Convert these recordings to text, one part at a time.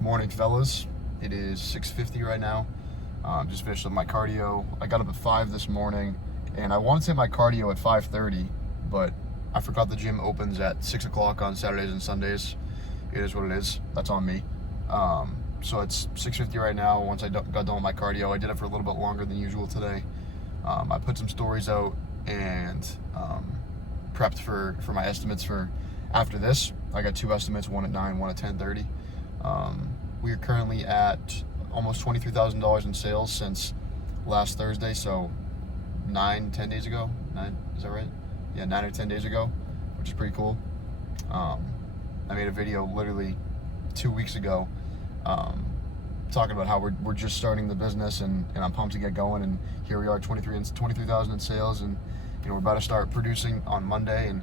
Morning, fellas. It is 6:50 right now. Just finished up my cardio. I got up at 5 this morning, and I wanted to hit my cardio at 5:30, but I forgot the gym opens at 6 o'clock on Saturdays and Sundays. It is what it is. That's on me. So it's 6:50 right now. Once I got done with my cardio, I did it for a little bit longer than usual today. I put some stories out and prepped for my estimates for after this. I got two estimates, one at 9, one at 10:30. We are currently at almost $23,000 in sales since last Thursday, so 10 days ago. 9, is that right? Yeah, 9 or 10 days ago, which is pretty cool. I made a video literally 2 weeks ago talking about how we're just starting the business, and I'm pumped to get going, and here we are, 23,000 in sales, and we're about to start producing on Monday, and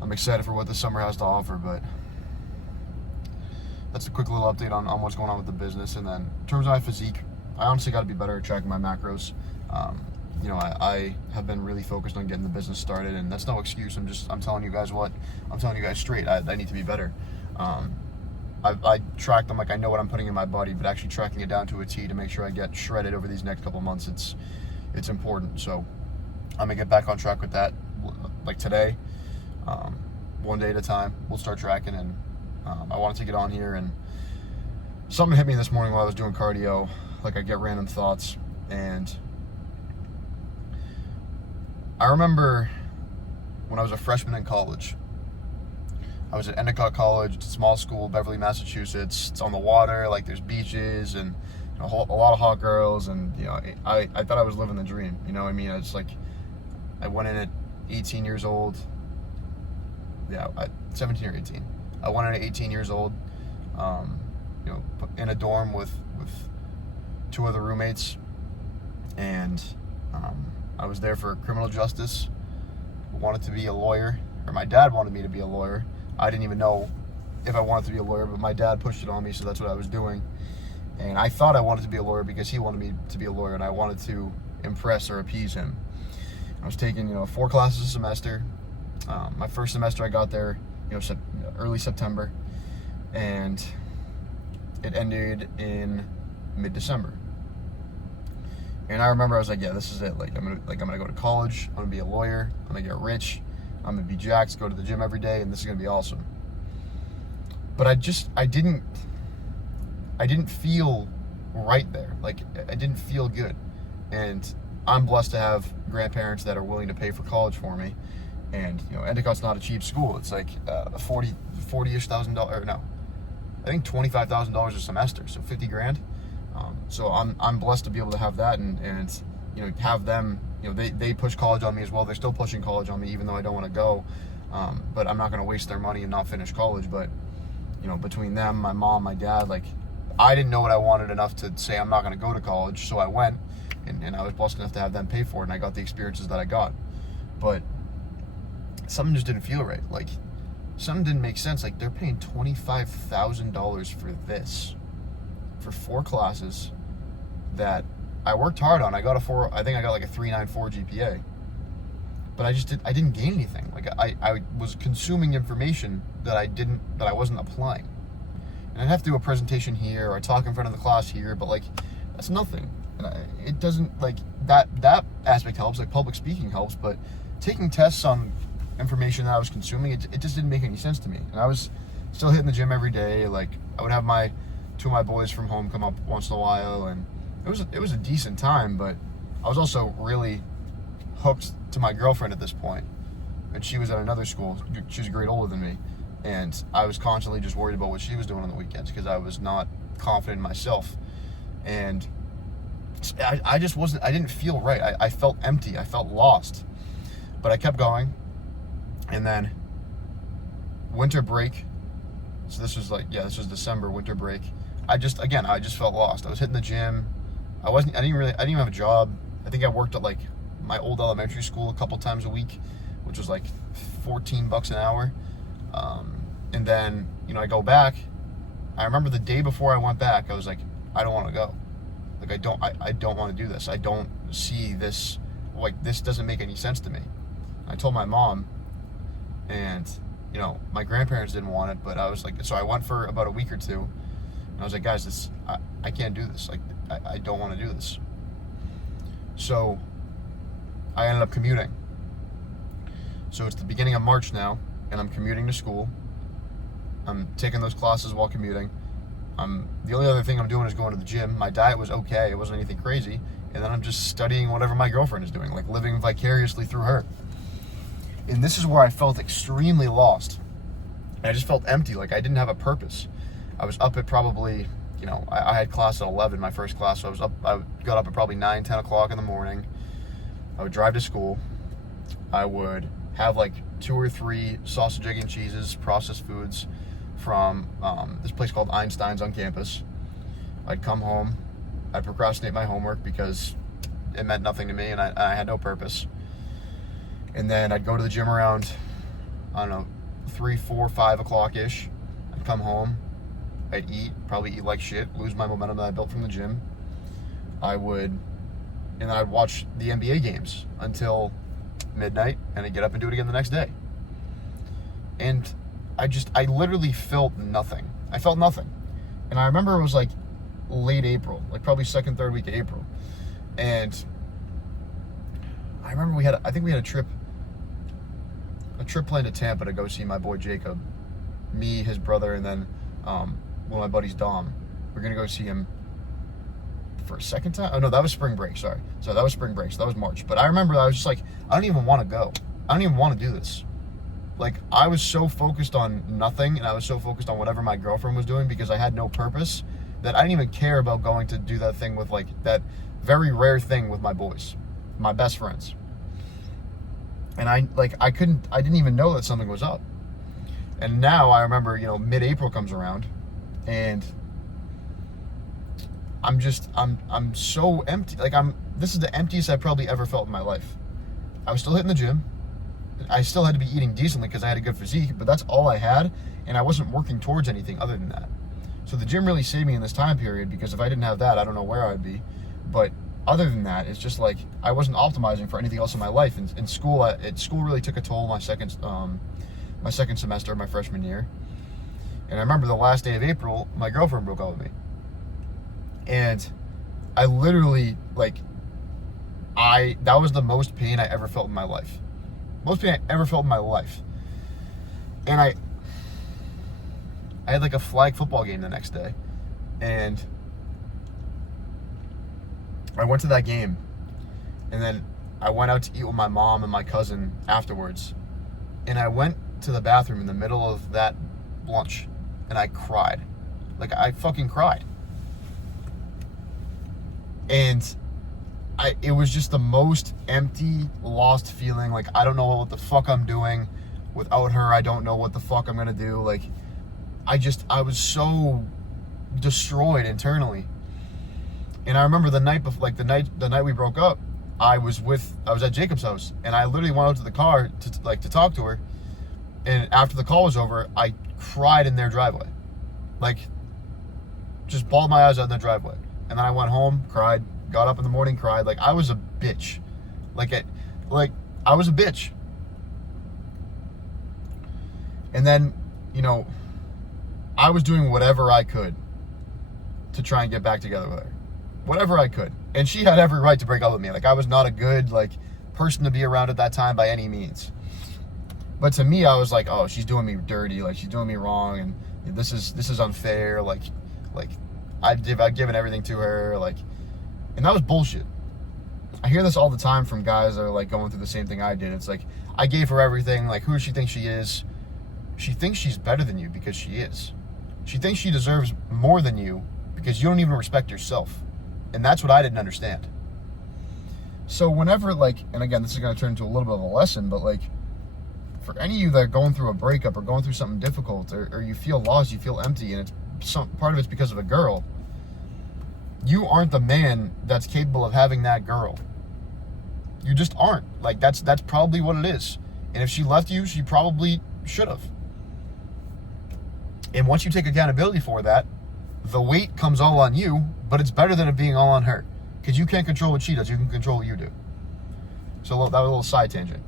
I'm excited for what the summer has to offer. But that's a quick little update on what's going on with the business. And then in terms of my physique, I honestly got to be better at tracking my macros. I have been really focused on getting the business started, and that's no excuse. I'm telling you guys straight. I need to be better. I track them like I know what I'm putting in my body, but actually tracking it down to a T to make sure I get shredded over these next couple months, it's important. So I'm gonna get back on track with that, like today, one day at a time. We'll start tracking, and I want to take it on here. And something hit me this morning while I was doing cardio. Like, I get random thoughts, and I remember when I was a freshman in college. I was at Endicott College. It's a small school, Beverly, Massachusetts. It's on the water, like there's beaches and a lot of hot girls, and I thought I was living the dream. You know what I mean? I went in at 18 years old. Yeah, 17 or 18. I went in at 18 years old. In a dorm with two other roommates, and I was there for criminal justice. I wanted to be a lawyer, or my dad wanted me to be a lawyer. I didn't even know if I wanted to be a lawyer, but my dad pushed it on me, so that's what I was doing. And I thought I wanted to be a lawyer because he wanted me to be a lawyer, and I wanted to impress or appease him. I was taking 4 classes a semester. My first semester I got there early September, and it ended in mid-December. And I remember I was like, yeah, this is it. I'm gonna go to college. I'm gonna be a lawyer. I'm gonna get rich. I'm gonna be jacked, go to the gym every day, and this is gonna be awesome. But I didn't feel right there. I didn't feel good. And I'm blessed to have grandparents that are willing to pay for college for me. And Endicott's not a cheap school. It's like $40-ish thousand, or no, I think $25,000 a semester, so $50,000. So I'm blessed to be able to have that, and have them. They push college on me as well. They're still pushing college on me, even though I don't want to go. But I'm not going to waste their money and not finish college. But between them, my mom, my dad, I didn't know what I wanted enough to say I'm not going to go to college, so I went, and I was blessed enough to have them pay for it, and I got the experiences that I got. But something just didn't feel right. Something didn't make sense. They're paying $25,000 for this, for 4 classes that I worked hard on. I got a 4. I think I got a 3.94 GPA. But I didn't gain anything. I was consuming information that I wasn't applying. And I'd have to do a presentation here, or I talk in front of the class here, but that's nothing. And it doesn't, that aspect helps. Public speaking helps, but taking tests on information that I was consuming, it just didn't make any sense to me. And I was still hitting the gym every day. I would have 2 of my boys from home come up once in a while, and it was a decent time. But I was also really hooked to my girlfriend at this point, and she was at another school. She was a grade older than me, and I was constantly just worried about what she was doing on the weekends because I was not confident in myself, and I just wasn't. I didn't feel right. I felt empty. I felt lost. But I kept going. And then winter break. So this was this was December, winter break. I just felt lost. I was hitting the gym. I didn't even have a job. I think I worked at my old elementary school a couple times a week, which was $14 an hour. And then, I go back. I remember the day before I went back, I was like, I don't want to go. I don't want to do this. I don't see this. This doesn't make any sense to me. I told my mom, and my grandparents didn't want it, but I was so I went for about a week or two, I was like, guys, I can't do this. Like, I don't want to do this. So I ended up commuting. So it's the beginning of March now, and I'm commuting to school. I'm taking those classes while commuting. The only other thing I'm doing is going to the gym. My diet was okay. It wasn't anything crazy. And then I'm just studying whatever my girlfriend is doing, like living vicariously through her. And this is where I felt extremely lost. I just felt empty, like I didn't have a purpose. I was up at probably, I had class at 11, my first class, so I got up at probably 9, 10 o'clock in the morning. I would drive to school. I would have like 2 or 3 sausage, egg, and cheeses, processed foods from this place called Einstein's on campus. I'd come home. I'd procrastinate my homework because it meant nothing to me and I had no purpose. And then I'd go to the gym around, 3, 4, 5 o'clock-ish. I'd come home. I'd probably eat like shit, lose my momentum that I built from the gym. I'd watch the NBA games until midnight, and I'd get up and do it again the next day. And I literally felt nothing. I felt nothing. And I remember it was like late April, like probably second, third week of April. And I remember we had a trip planned to Tampa to go see my boy Jacob, me, his brother, and then one of my buddies, Dom. We're gonna go see him for a second time. Oh no, that was spring break. Sorry, so that was spring break. So that was March. But I remember I was just like, I don't even want to go. I don't even want to do this. Like, I was so focused on nothing, and I was so focused on whatever my girlfriend was doing because I had no purpose, that I didn't even care about going to do that thing with, like, that very rare thing with my boys, my best friends. And I didn't even know that something was up. And now I remember, mid-April comes around, and I'm so empty. Like, this is the emptiest I've probably ever felt in my life. I was still hitting the gym. I still had to be eating decently because I had a good physique, but that's all I had, and I wasn't working towards anything other than that. So the gym really saved me in this time period, because if I didn't have that, I don't know where I'd be. But other than that, it's just like I wasn't optimizing for anything else in my life. And school really took a toll my second semester of my freshman year. And I remember the last day of April, my girlfriend broke up with me. And I literally, that was the most pain I ever felt in my life. Most pain I ever felt in my life. And I had like a flag football game the next day. And I went to that game. And then I went out to eat with my mom and my cousin afterwards. And I went to the bathroom in the middle of that lunch. And I cried. Like, I fucking cried. And it was just the most empty, lost feeling. Like, I don't know what the fuck I'm doing. Without her, I don't know what the fuck I'm gonna do. Like, I was so destroyed internally. And I remember the night before, the night we broke up, I was at Jacob's house, and I literally went out to the car to talk to her. And after the call was over, I cried in their driveway. Like, just bawled my eyes out in their driveway. And then I went home, cried, got up in the morning, cried. Like, I was a bitch. I was a bitch. And then, I was doing whatever I could to try and get back together with her. Whatever I could. And she had every right to break up with me. Like, I was not a good, person to be around at that time by any means. But to me, I was like, oh, she's doing me dirty. Like, she's doing me wrong. And this is unfair. Like I've given everything to her. And that was bullshit. I hear this all the time from guys that are, going through the same thing I did. It's like, I gave her everything. Like, who does she think she is? She thinks she's better than you because she is. She thinks she deserves more than you because you don't even respect yourself. And that's what I didn't understand. So whenever, and again, this is going to turn into a little bit of a lesson, but, for any of you that are going through a breakup or going through something difficult, or you feel lost, you feel empty, and part of it's because of a girl, you aren't the man that's capable of having that girl. You just aren't. That's probably what it is. And if she left you, she probably should have. And once you take accountability for that, the weight comes all on you, but it's better than it being all on her. Because you can't control what she does, you can control what you do. So that was a little side tangent.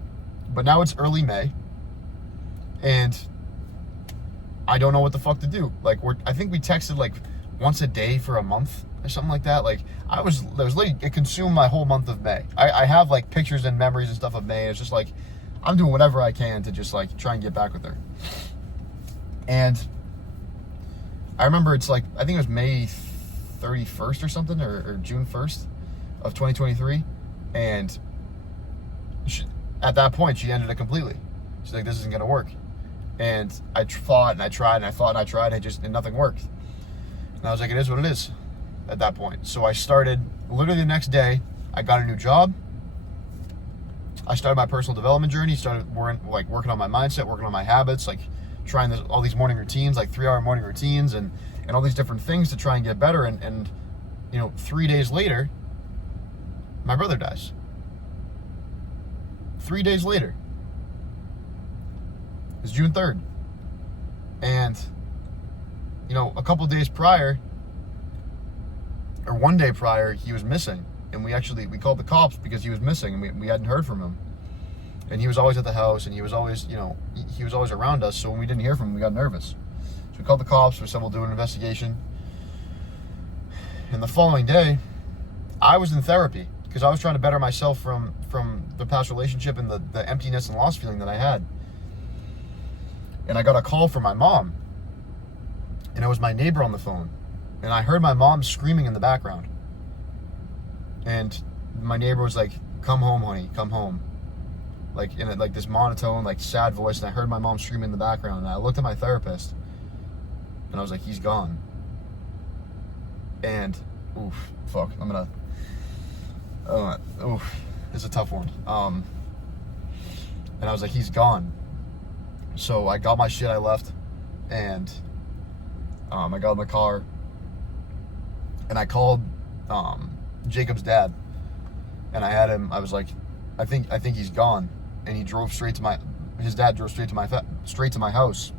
But now it's early May, and I don't know what the fuck to do. I think we texted once a day for a month or something like that. Like it consumed my whole month of May. I have like pictures and memories and stuff of May. It's just like, I'm doing whatever I can to just like try and get back with her. And I remember it's like, I think it was May 31st or something, or June 1st of 2023. And at that point, she ended it completely. She's like, this isn't going to work. And I fought and I tried and I fought and I tried and nothing worked. And I was like, it is what it is at that point. So I started, literally the next day, I got a new job. I started my personal development journey, started working on my mindset, working on my habits, like trying all these morning routines, like 3-hour morning routines and all these different things to try and get better. And 3 days later, my brother dies. 3 days later. It's June 3rd. And, a couple days prior, or 1 day prior, he was missing. And we called the cops because he was missing and we hadn't heard from him. And he was always at the house and he was always, he was always around us. So when we didn't hear from him, we got nervous. So we called the cops. We said, we'll do an investigation. And the following day, I was in therapy because I was trying to better myself from the past relationship and the emptiness and loss feeling that I had. And I got a call from my mom. And it was my neighbor on the phone. And I heard my mom screaming in the background. And my neighbor was like, come home, honey, come home. Like in this monotone, like sad voice. And I heard my mom screaming in the background. And I looked at my therapist. And I was like, he's gone. And, fuck, it's a tough one. And I was like, he's gone. So I got my shit, I left. And I got in the car. And I called Jacob's dad. And I had him, I was like, I think he's gone. And his dad drove straight to my house.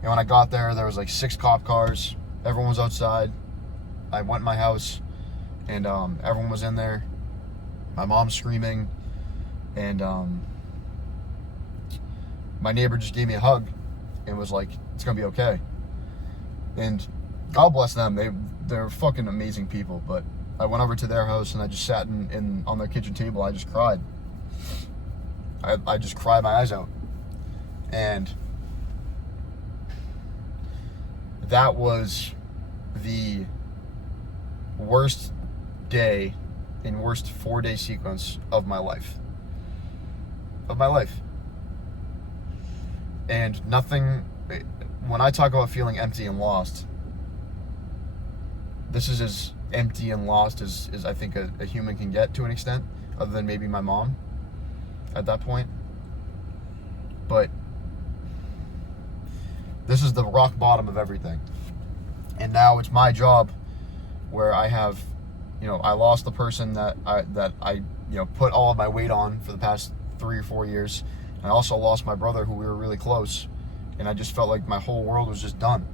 And when I got there, there was like 6 cop cars. Everyone was outside. I went in my house and everyone was in there. My mom's screaming. And my neighbor just gave me a hug and was like, it's gonna be okay. And God bless them. They're fucking amazing people. But I went over to their house and I just sat on their kitchen table. I just cried. I just cried my eyes out. And that was the worst day and worst 4-day sequence of my life. And nothing, when I talk about feeling empty and lost, this is as empty and lost as I think a human can get to an extent, other than maybe my mom at that point. But this is the rock bottom of everything. And now it's my job where I have, I lost the person that I put all of my weight on for the past 3 or 4 years. I also lost my brother, who we were really close. And I just felt like my whole world was just done.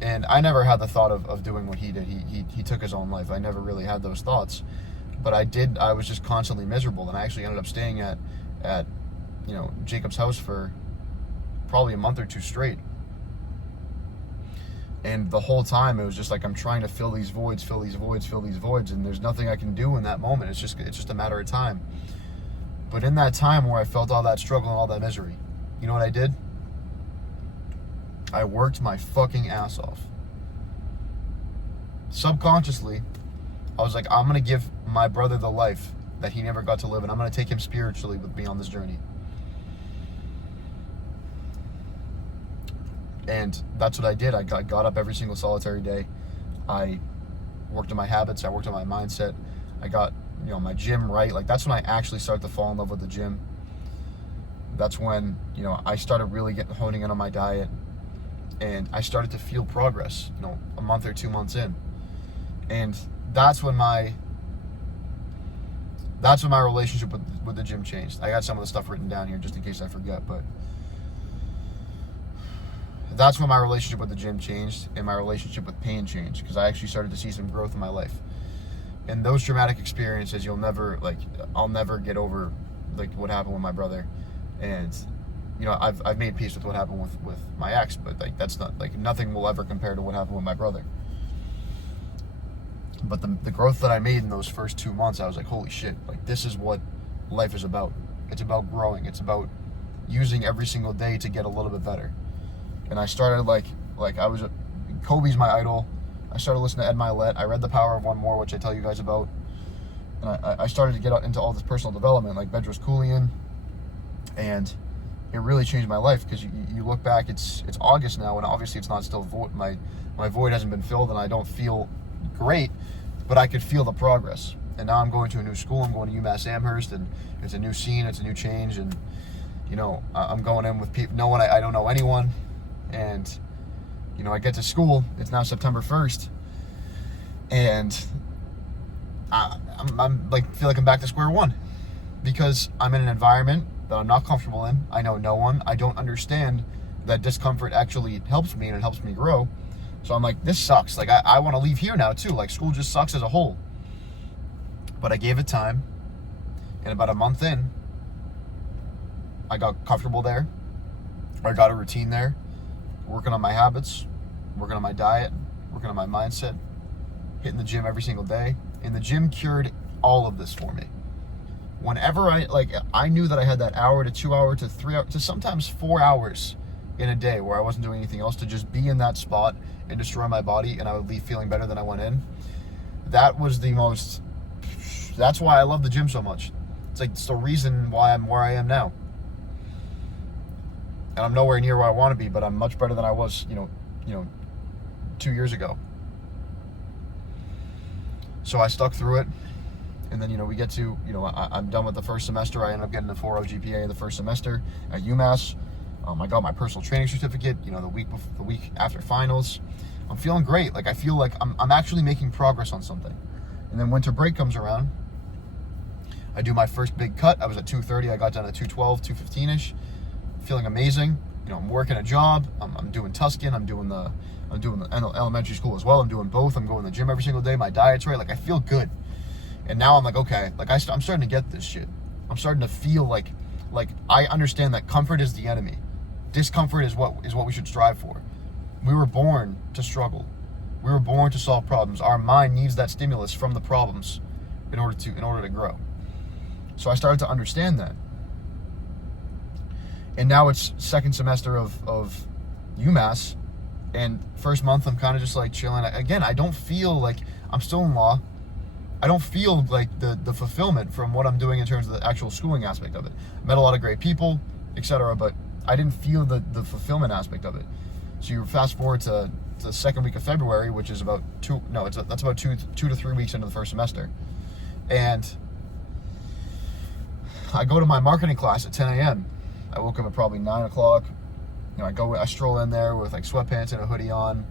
And I never had the thought of doing what he did. He took his own life. I never really had those thoughts. But I was just constantly miserable. And I actually ended up staying at Jacob's house for probably a month or 2 straight. And the whole time it was just like, I'm trying to fill these voids, and there's nothing I can do in that moment. It's just a matter of time. But in that time where I felt all that struggle and all that misery, you know what I did? I worked my fucking ass off. Subconsciously, I was like, I'm going to give my brother the life that he never got to live, and I'm going to take him spiritually with me on this journey. And that's what I did. I got up every single solitary day. I worked on my habits. I worked on my mindset. I got, my gym right. Like, that's when I actually started to fall in love with the gym. That's when, I started really honing in on my diet. And I started to feel progress, a month or 2 months in. And that's when my relationship with the gym changed. I got some of the stuff written down here just in case I forget, but that's when my relationship with the gym changed and my relationship with pain changed, because I actually started to see some growth in my life. And those traumatic experiences, I'll never get over, like, what happened with my brother. And I've made peace with what happened with my ex, but like that's not like nothing will ever compare to what happened with my brother. But the growth that I made in those first 2 months, I was like, holy shit, like this is what life is about. It's about growing. It's about using every single day to get a little bit better. And I started Kobe's my idol. I started listening to Ed Milet. I read The Power of One More, which I tell you guys about. And I started to get into all this personal development, like Bedros Keuilian. And it really changed my life, because you look back, it's August now, and obviously it's not still my void hasn't been filled, and I don't feel great, but I could feel the progress. And now I'm going to a new school. I'm going to UMass Amherst, and it's a new scene, it's a new change, and I'm going in with people. No one, I don't know anyone, and I get to school. It's now September 1st, and I'm like feel like I'm back to square one, because I'm in an environment that I'm not comfortable in. I know no one. I don't understand that discomfort actually helps me, and it helps me grow. So I'm like, this sucks. Like, I want to leave here now too. Like, school just sucks as a whole. But I gave it time, and about a month in, I got comfortable there. I got a routine there, working on my habits, working on my diet, working on my mindset, hitting the gym every single day. And the gym cured all of this for me. Whenever I knew that I had that hour to 2 hour to 3 hour to sometimes 4 hours in a day where I wasn't doing anything else, to just be in that spot and destroy my body, and I would leave feeling better than I went in. That's why I love the gym so much. It's the reason why I'm where I am now. And I'm nowhere near where I want to be, but I'm much better than I was, 2 years ago. So I stuck through it. And then, we get to, I'm done with the first semester. I ended up getting a 4.0 GPA in the first semester at UMass. I got my personal training certificate, the week after finals. I'm feeling great. Like, I feel like I'm actually making progress on something. And then winter break comes around. I do my first big cut. I was at 230. I got down to 212, 215-ish. Feeling amazing. I'm working a job. I'm doing Tuscan. I'm doing the elementary school as well. I'm doing both. I'm going to the gym every single day. My diet's right. Like, I feel good. And now I'm like, okay, like I'm starting to get this shit. I'm starting to feel like I understand that comfort is the enemy. Discomfort is what we should strive for. We were born to struggle. We were born to solve problems. Our mind needs that stimulus from the problems in order to grow. So I started to understand that. And now it's second semester of UMass, and first month I'm kind of just like chilling. Again, I don't feel like I'm still in law. I don't feel like the fulfillment from what I'm doing in terms of the actual schooling aspect of it. Met a lot of great people, etc., but I didn't feel the fulfillment aspect of it. So you fast forward to the second week of February, which is about two to 3 weeks into the first semester. And I go to my marketing class at 10 a.m. I woke up at probably 9 o'clock. I stroll in there with like sweatpants and a hoodie on,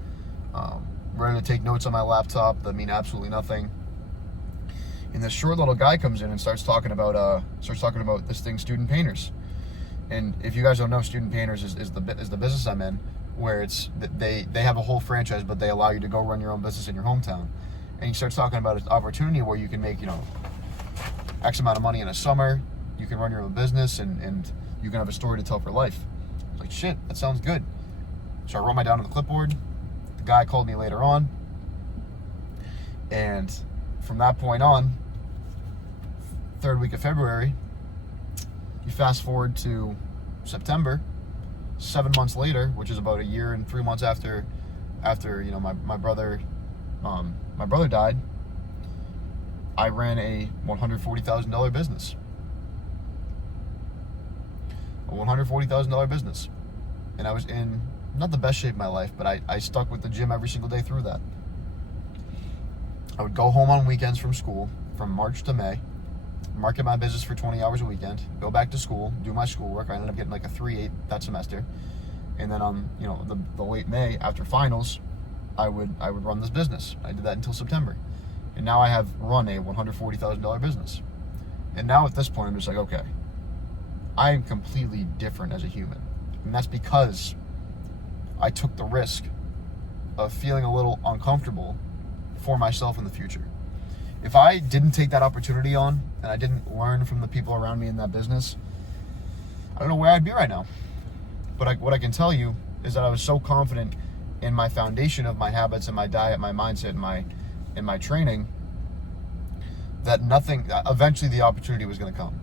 ready to take notes on my laptop that mean absolutely nothing. And this short little guy comes in and starts talking about this thing, Student Painters. And if you guys don't know, Student Painters is the business I'm in, where it's they have a whole franchise, but they allow you to go run your own business in your hometown. And he starts talking about an opportunity where you can make X amount of money in a summer. You can run your own business, and you can have a story to tell for life. I was like, shit, that sounds good. So I wrote my down on the clipboard. The guy called me later on, and from that point on, third week of February, you fast forward to September, 7 months later, which is about a year and 3 months after my brother died. I ran a $140,000 business. A $140,000 business. And I was in not the best shape of my life, but I stuck with the gym every single day through that. I would go home on weekends from school, from March to May, market my business for 20 hours a weekend, go back to school, do my schoolwork. I ended up getting like a 3.8 that semester. And then on, the late May, after finals, I would run this business. I did that until September. And now I have run a $140,000 business. And now at this point, I'm just like, okay, I am completely different as a human. And that's because I took the risk of feeling a little uncomfortable for myself in the future. If I didn't take that opportunity on, and I didn't learn from the people around me in that business, I don't know where I'd be right now. But what I can tell you is that I was so confident in my foundation of my habits and my diet, my mindset, and my training, that eventually the opportunity was going to come,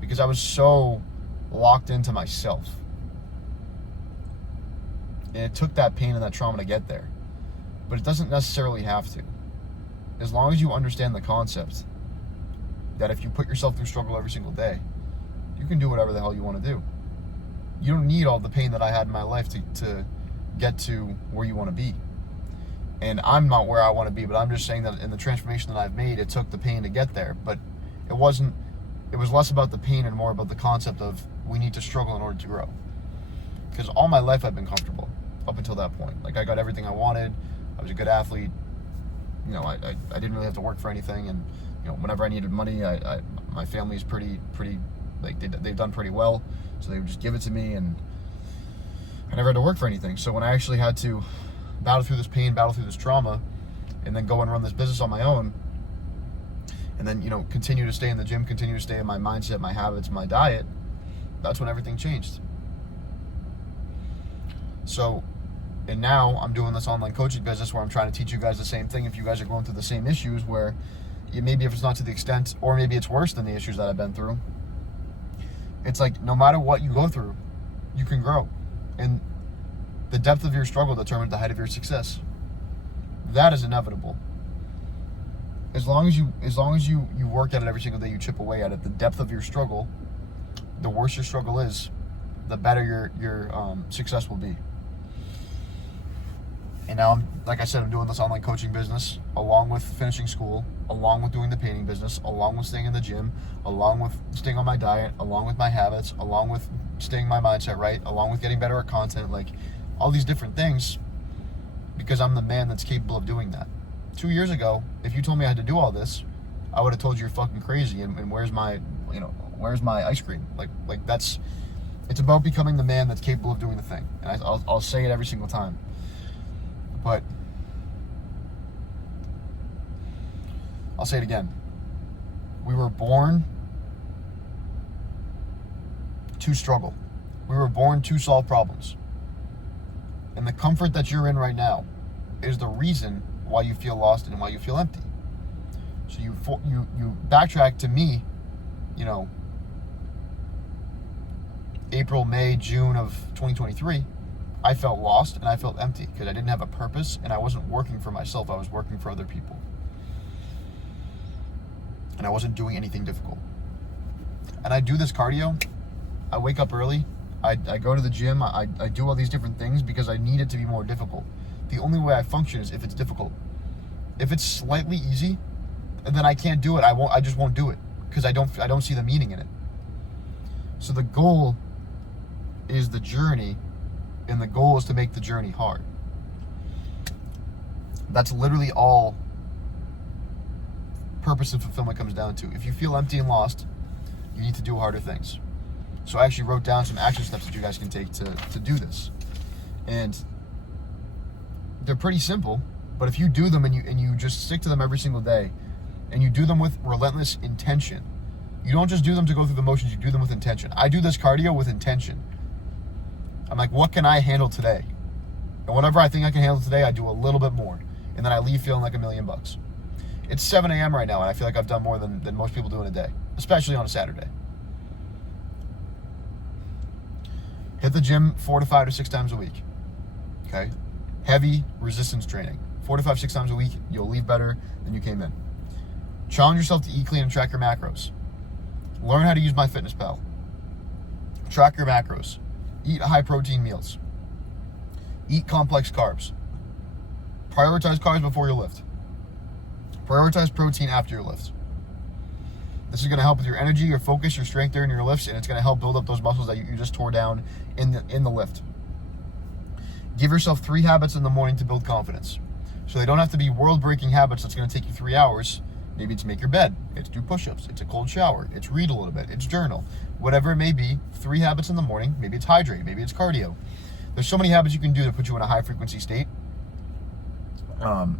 because I was so locked into myself. And it took that pain and that trauma to get there. But it doesn't necessarily have to. As long as you understand the concept that if you put yourself through struggle every single day, you can do whatever the hell you want to do. You don't need all the pain that I had in my life to get to where you want to be. And I'm not where I want to be, but I'm just saying that in the transformation that I've made, it took the pain to get there. But it was less about the pain and more about the concept of we need to struggle in order to grow. Because all my life I've been comfortable up until that point. Like, I got everything I wanted. I was a good athlete. You know, I didn't really have to work for anything. And, you know, whenever I needed money, my family's pretty, like, they've done pretty well. So they would just give it to me, and I never had to work for anything. So when I actually had to battle through this pain, battle through this trauma, and then go and run this business on my own, and then, you know, continue to stay in the gym, continue to stay in my mindset, my habits, my diet, that's when everything changed. So, and now I'm doing this online coaching business where I'm trying to teach you guys the same thing. If you guys are going through the same issues, where maybe if it's not to the extent, or maybe it's worse than the issues that I've been through, it's like, no matter what you go through, you can grow. And the depth of your struggle determines the height of your success. That is inevitable. As long as you work at it every single day, you chip away at it, the depth of your struggle, the worse your struggle is, the better your success will be. And now, like I said, I'm doing this online coaching business, along with finishing school, along with doing the painting business, along with staying in the gym, along with staying on my diet, along with my habits, along with staying my mindset right, along with getting better at content, like all these different things, because I'm the man that's capable of doing that. 2 years ago, if you told me I had to do all this, I would have told you you're fucking crazy, and where's my ice cream? Like that's, it's about becoming the man that's capable of doing the thing. And I'll say it every single time. But I'll say it again. We were born to struggle. We were born to solve problems. And the comfort that you're in right now is the reason why you feel lost and why you feel empty. So you backtrack to me, you know, April, May, June of 2023. I felt lost and I felt empty because I didn't have a purpose, and I wasn't working for myself. I was working for other people. And I wasn't doing anything difficult. And I do this cardio. I wake up early. I go to the gym. I do all these different things because I need it to be more difficult. The only way I function is if it's difficult. If it's slightly easy, then I can't do it. I just won't do it because I don't see the meaning in it. So the goal is the journey, and the goal is to make the journey hard. That's literally all purpose and fulfillment comes down to. If you feel empty and lost, you need to do harder things. So I actually wrote down some action steps that you guys can take to do this. And they're pretty simple, but if you do them and you just stick to them every single day, and you do them with relentless intention, you don't just do them to go through the motions, you do them with intention. I do this cardio with intention. I'm like, what can I handle today? And whatever I think I can handle today, I do a little bit more. And then I leave feeling like $1 million. It's 7 a.m. right now, and I feel like I've done more than most people do in a day, especially on a Saturday. Hit the gym 4 to 5 to 6 times a week. Okay? Heavy resistance training. 4 to 5, 6 times a week, you'll leave better than you came in. Challenge yourself to eat clean and track your macros. Learn how to use MyFitnessPal. Track your macros. Eat high protein meals. Eat complex carbs. Prioritize carbs before your lift. Prioritize protein after your lift. This is going to help with your energy, your focus, your strength during your lifts, and it's going to help build up those muscles that you just tore down in the lift. Give yourself 3 habits in the morning to build confidence. So they don't have to be world-breaking habits that's going to take you 3 hours. Maybe it's make your bed, it's do push-ups, it's a cold shower, it's read a little bit, it's journal. Whatever it may be, 3 habits in the morning. Maybe it's hydrate, maybe it's cardio. There's so many habits you can do to put you in a high-frequency state. And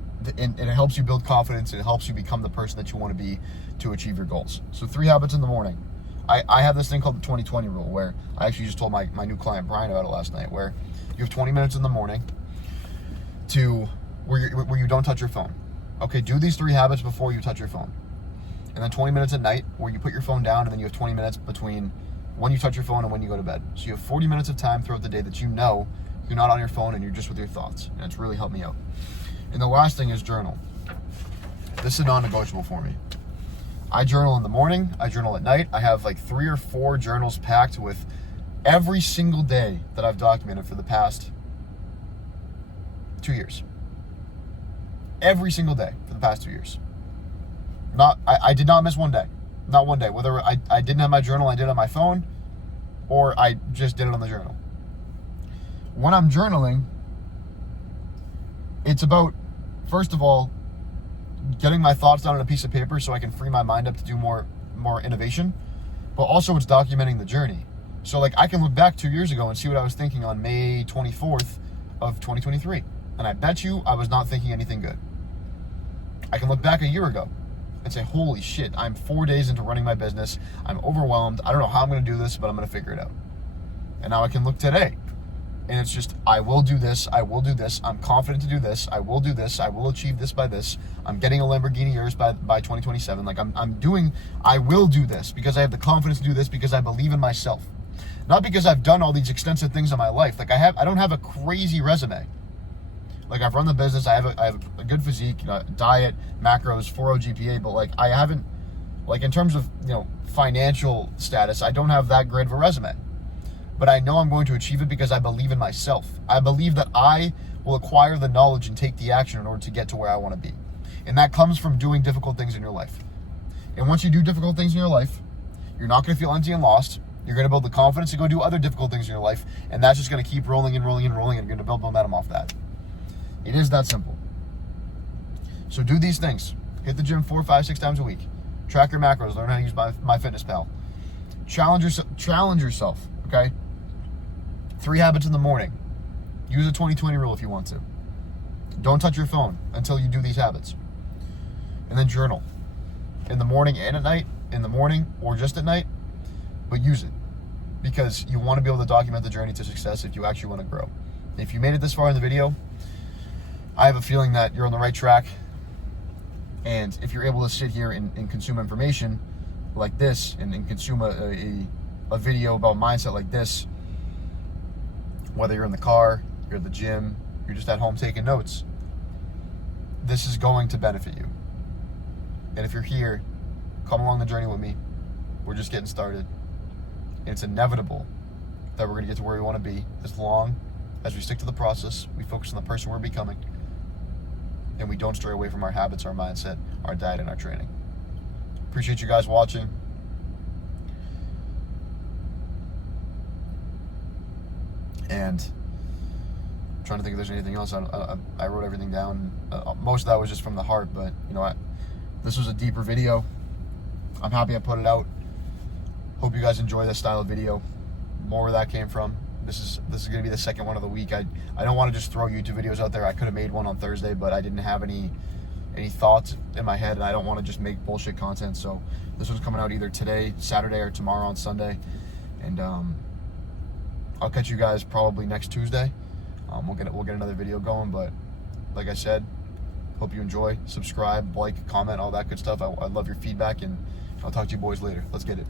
it helps you build confidence. It helps you become the person that you want to be to achieve your goals. So 3 habits in the morning. I have this thing called the 20-20 rule, where I actually just told my new client Brian about it last night, where you have 20 minutes in the morning where you don't touch your phone. Okay, do these 3 habits before you touch your phone. And then 20 minutes at night where you put your phone down, and then you have 20 minutes between when you touch your phone and when you go to bed. So you have 40 minutes of time throughout the day that you know you're not on your phone and you're just with your thoughts. And it's really helped me out. And the last thing is journal. This is non-negotiable for me. I journal in the morning, I journal at night. I have like 3 or 4 journals packed with every single day that I've documented for the past 2 years. Every single day for the past 2 years. I did not miss one day. Not one day. Whether I didn't have my journal, I did it on my phone, or I just did it on the journal. When I'm journaling, it's about, first of all, getting my thoughts down on a piece of paper so I can free my mind up to do more innovation, but also it's documenting the journey. So like I can look back 2 years ago and see what I was thinking on May 24th of 2023. And I bet you I was not thinking anything good. I can look back a year ago and say, holy shit, I'm 4 days into running my business. I'm overwhelmed. I don't know how I'm going to do this, but I'm going to figure it out. And now I can look today and it's just, I will do this. I will do this. I'm confident to do this. I will do this. I will achieve this by this. I'm getting a Lamborghini Urus by 2027. Like I will do this because I have the confidence to do this because I believe in myself. Not because I've done all these extensive things in my life. Like I don't have a crazy resume. Like I've run the business, I have a good physique, diet, macros, 4.0 GPA, but like I haven't, like in terms of, financial status, I don't have that great of a resume. But I know I'm going to achieve it because I believe in myself. I believe that I will acquire the knowledge and take the action in order to get to where I want to be. And that comes from doing difficult things in your life. And once you do difficult things in your life, you're not going to feel empty and lost. You're going to build the confidence to go do other difficult things in your life. And that's just going to keep rolling and rolling and rolling, and you're going to build momentum off that. It is that simple. So do these things. Hit the gym 4, 5, 6 times a week. Track your macros. Learn how to use MyFitnessPal. Challenge yourself, okay? 3 habits in the morning. Use a 20-20 rule if you want to. Don't touch your phone until you do these habits. And then journal. In the morning and at night. In the morning or just at night. But use it. Because you want to be able to document the journey to success if you actually want to grow. If you made it this far in the video, I have a feeling that you're on the right track. And if you're able to sit here and consume information like this and consume a video about mindset like this, whether you're in the car, you're at the gym, you're just at home taking notes, this is going to benefit you. And if you're here, come along the journey with me. We're just getting started. And it's inevitable that we're going to get to where we want to be as long as we stick to the process, we focus on the person we're becoming, and we don't stray away from our habits, our mindset, our diet, and our training. Appreciate you guys watching. And I'm trying to think if there's anything else. I wrote everything down. Most of that was just from the heart, but this was a deeper video. I'm happy I put it out. Hope you guys enjoy this style of video. More where that came from. This is going to be the second one of the week. I don't want to just throw YouTube videos out there. I could have made one on Thursday, but I didn't have any thoughts in my head, and I don't want to just make bullshit content. So this one's coming out either today, Saturday, or tomorrow on Sunday. And I'll catch you guys probably next Tuesday. We'll get another video going. But like I said, hope you enjoy. Subscribe, like, comment, all that good stuff. I love your feedback, and I'll talk to you boys later. Let's get it.